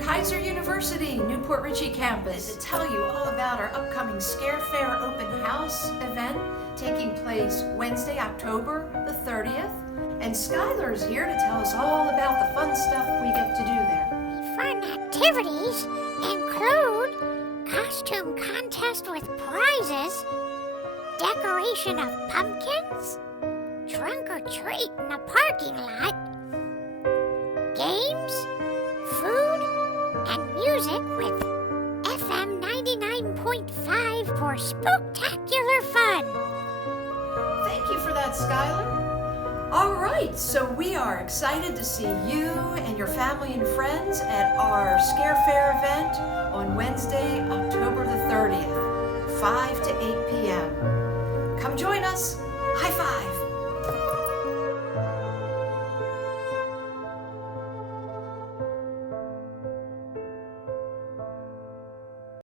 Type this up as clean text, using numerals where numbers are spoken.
Keiser University, New Port Richey campus, to tell you all about our upcoming Scare Fair Open House event taking place Wednesday, October the 30th. And Skylar's here to tell us all about the fun stuff we get to do there. Fun activities include costume contest with prizes, decoration of pumpkins, trunk or treat in the parking lot, games, food, and music with FM 99.5 for spooktacular fun. Thank you for that, Skylar. All right, so we are excited to see you and your family and friends at our Scare Fair event on Wednesday, October the 30th, 5 to 8 p.m. Come join us. High five.